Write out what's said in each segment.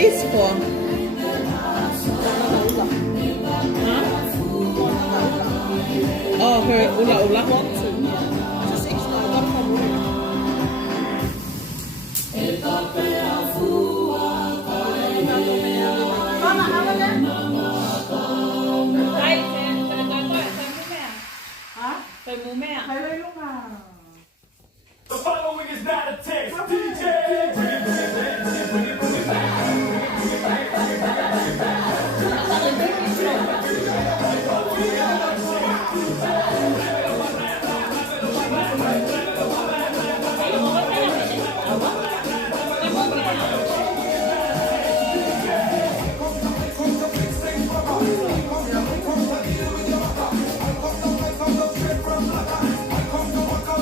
this for? Huh? Oh, her ula. The following is not a text. DJ.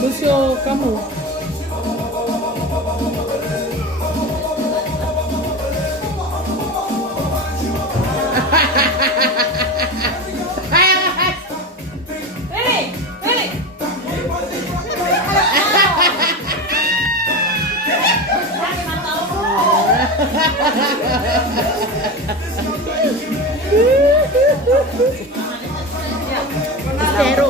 Lucio Camus. Estero.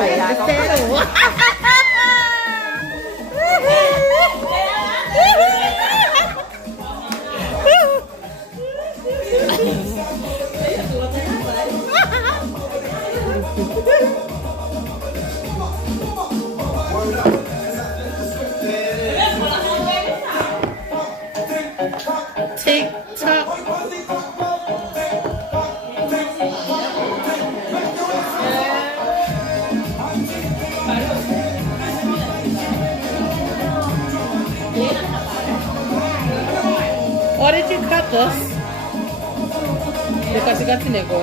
TikTok. Why did you cut this? Because you got to nego.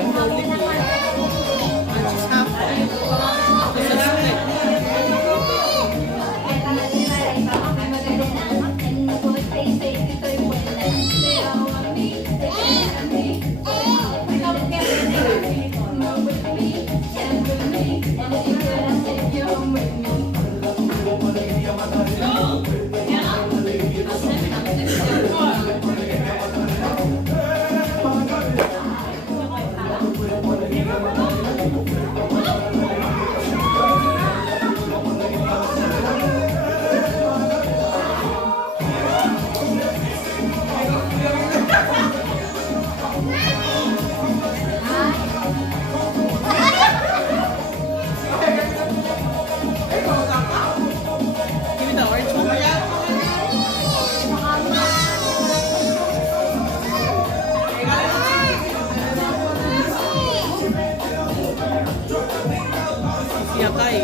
Yakai.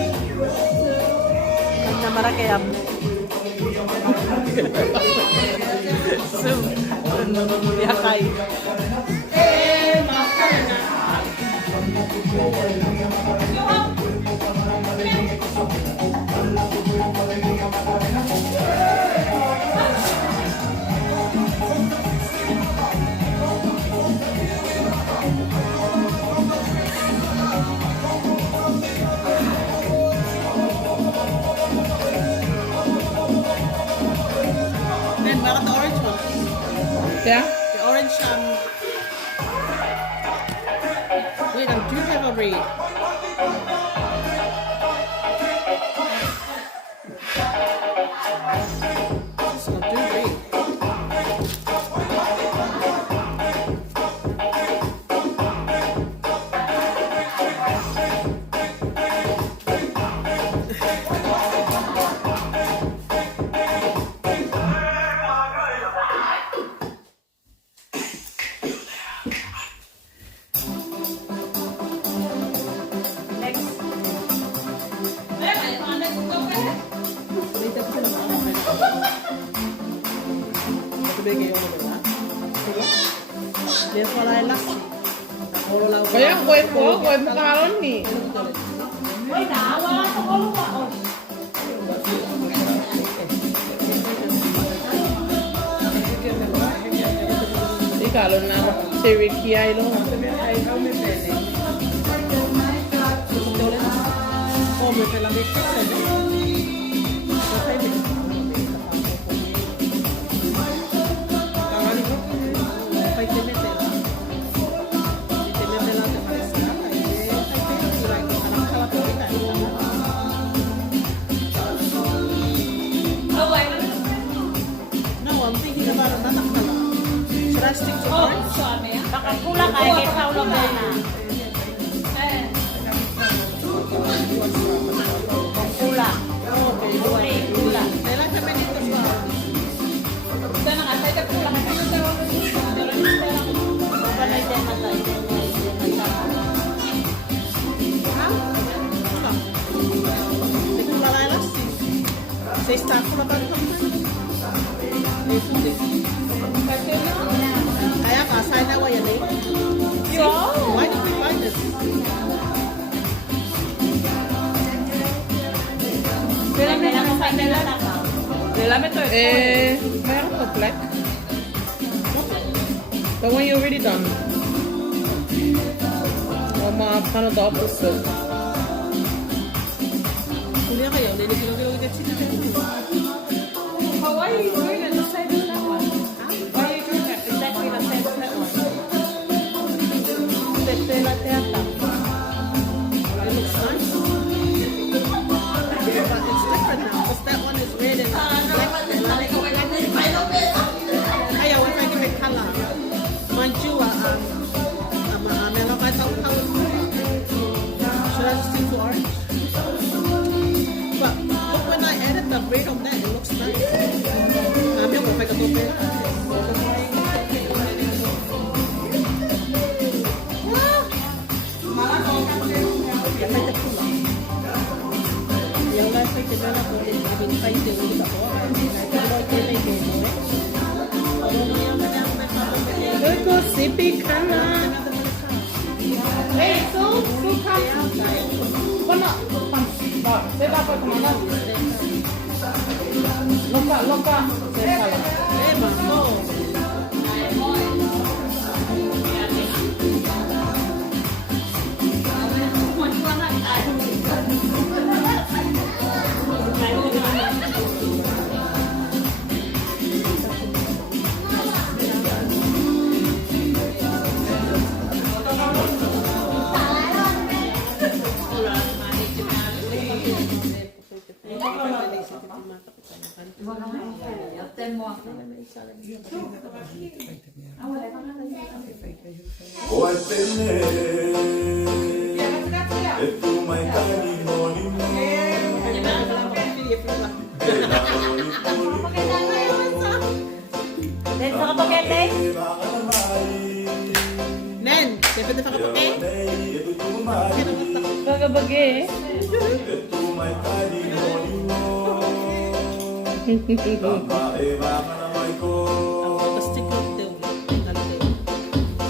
Kanya marakayam. Yakai. Bakit the orange one? Yeah? The orange, wait, do you have a read? So do read. Kaya kuwi mo karon ni. Ikalon na si Ricky ay lo. I stick to orange? Baka kulang kaya kay Paulo na. Kulang. Okay. Kulang. I like the menu as well. Sana nga, tayo kulang. Balay din na tayo. Ha? Kulang. Hindi ko malalas. Sa staff ko na ba ito? Kaya ka, sign na yan eh. So, Why did we buy this? Mayroon pa black. But when you're already done. Oh, kind of the opposite. Kuliah kayo, hindi kilog-kilog yung chicken. why are you doing it the same as that one? Why are you doing it exactly the same as that one? Tete la teata. It looks nice. But it's different now, because that one is red and black. Ayaw, if I give it color. Mind you, meron ka sa color. Should I just stick to orange? But look, when I added the red on that, it looks nice. Kami ako, kaya katupe. Yung last week, ito na po, ibinipay yung ulit ako. Nagkakaroon ko na yung Ito, sipi ka na. Hey, so come. Wala. Saya dapat kemana? Loka. Saya salah. Vuoi tenere e tu mai cani morning Then, sa kapagete? Nen, dapat na pakai. Kagabagi. e tu mai cani morning babae baka na may ko Basta ko ito.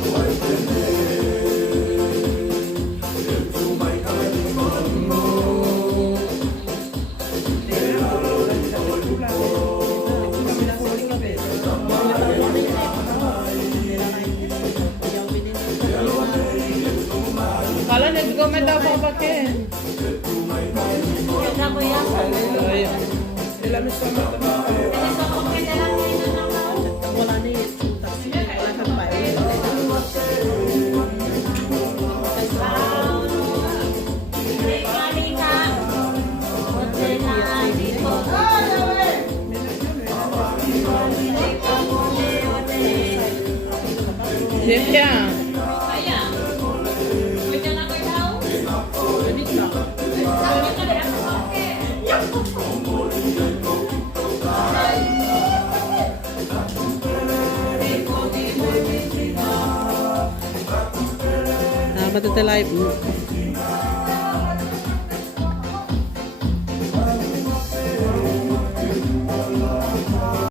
vuoi tenere e tu mai cani morning Kalau nag-go me daw papake. Kaya ko yan. Ayun. Sila may sama. Sa kapagete lang yun na lang. Wala na yung taxi. Wala kang bayan. Siya. Matatalay.